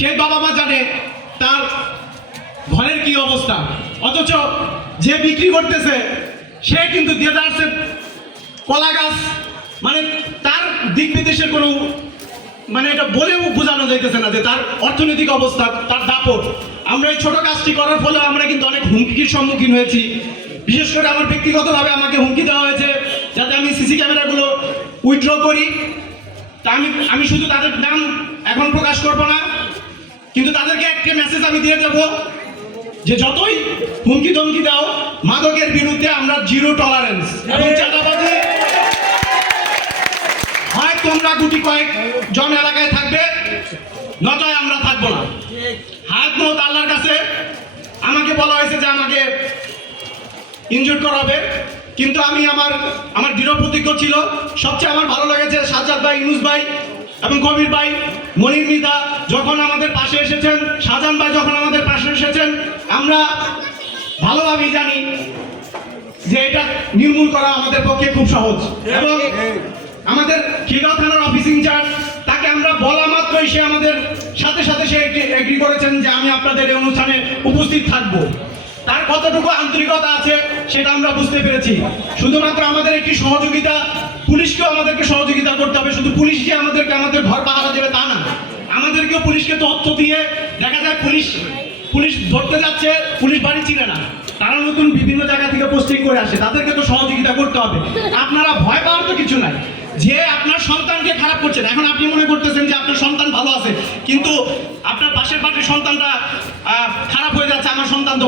সেই বাবা মা জানে তার ঘরের কি অবস্থা। অথচ যে বিক্রি করতেছে, সে কিন্তু দিয়ে যাচ্ছে কলা গাছ। মানে তার দিক বিদেশের কোনো মানে এটা বলেও বোঝানো যাইতেছে না যে তার অর্থনৈতিক অবস্থা, তার দাপট। আমরা এই ছোট কাজটি করার ফলে আমরা কিন্তু অনেক হুমকির সম্মুখীন হয়েছি। বিশেষ করে আমার ব্যক্তিগতভাবে আমাকে হুমকি দেওয়া হয়েছে যাতে আমি সিসি ক্যামেরাগুলো উইথড্র করি। তা আমি আমি শুধু তাদের নাম এখন প্রকাশ করব না কিন্তু তাদেরকে একটা মেসেজ আমি দিয়ে দেবো যে যতই হুমকি ধমকি দাও, মাদকের বিরুদ্ধে আমরা জিরো টলারেন্স এবং চাঁদাবাজি হয় তোমরা গুটি কয়েক জন এলাকায় থাকবে নয়তো আমরা থাকব না। হাত মত আল্লাহর কাছে আমাকে বলা হয়েছে যে আমাকে ইনজুর করা হবে। কিন্তু আমি আমার আমার দৃঢ় প্রতিজ্ঞ ছিল। সবচেয়ে আমার ভালো লেগেছে সাজাদ ভাই ইনুস ভাই এবং কবির ভাই মনির মিতা যখন আমাদের পাশে এসেছেন, শাহজাহান ভাই যখন আমাদের পাশে এসেছেন, আমরা ভালোভাবেই জানি যে এটা নির্মূল করা আমাদের পক্ষে খুব সহজ। এবং আমাদের খিলগাঁও থানার অফিস ইনচার্জ তাকে আমরা বলা মাত্রই সে আমাদের সাথে সাথে সে এগ্রি করেছেন যে আমি আপনাদের এই অনুষ্ঠানে উপস্থিত থাকব। তার কতটুকু আন্তরিকতা আছে সেটা আমরা বুঝতে পেরেছি। শুধুমাত্র আমাদের একটি সহযোগিতা, পুলিশকেও আমাদেরকে সহযোগিতা করতে হবে। শুধু পুলিশ যে আমাদের ঘর পাহারা দেবে তা না আমাদেরকেও পুলিশকে তথ্য দিয়ে দেখা যায় পুলিশ পুলিশ ধরতে যাচ্ছে, পুলিশ বাড়ি চিনে না। তারা নতুন বিভিন্ন জায়গা থেকে পোস্টিং করে আসে, তাদেরকে তো সহযোগিতা করতে হবে। আপনারা ভয় পাওয়ার তো কিছু নাই। যে আপনার সন্তানকে খারাপ করছেন, এখন আপনি মনে করতেছেন যে আপনার সন্তান ভালো আছে, কিন্তু আপনার পাশের পাশের সন্তানটা খারাপ হয়ে যাচ্ছে, আমার সন্তান তো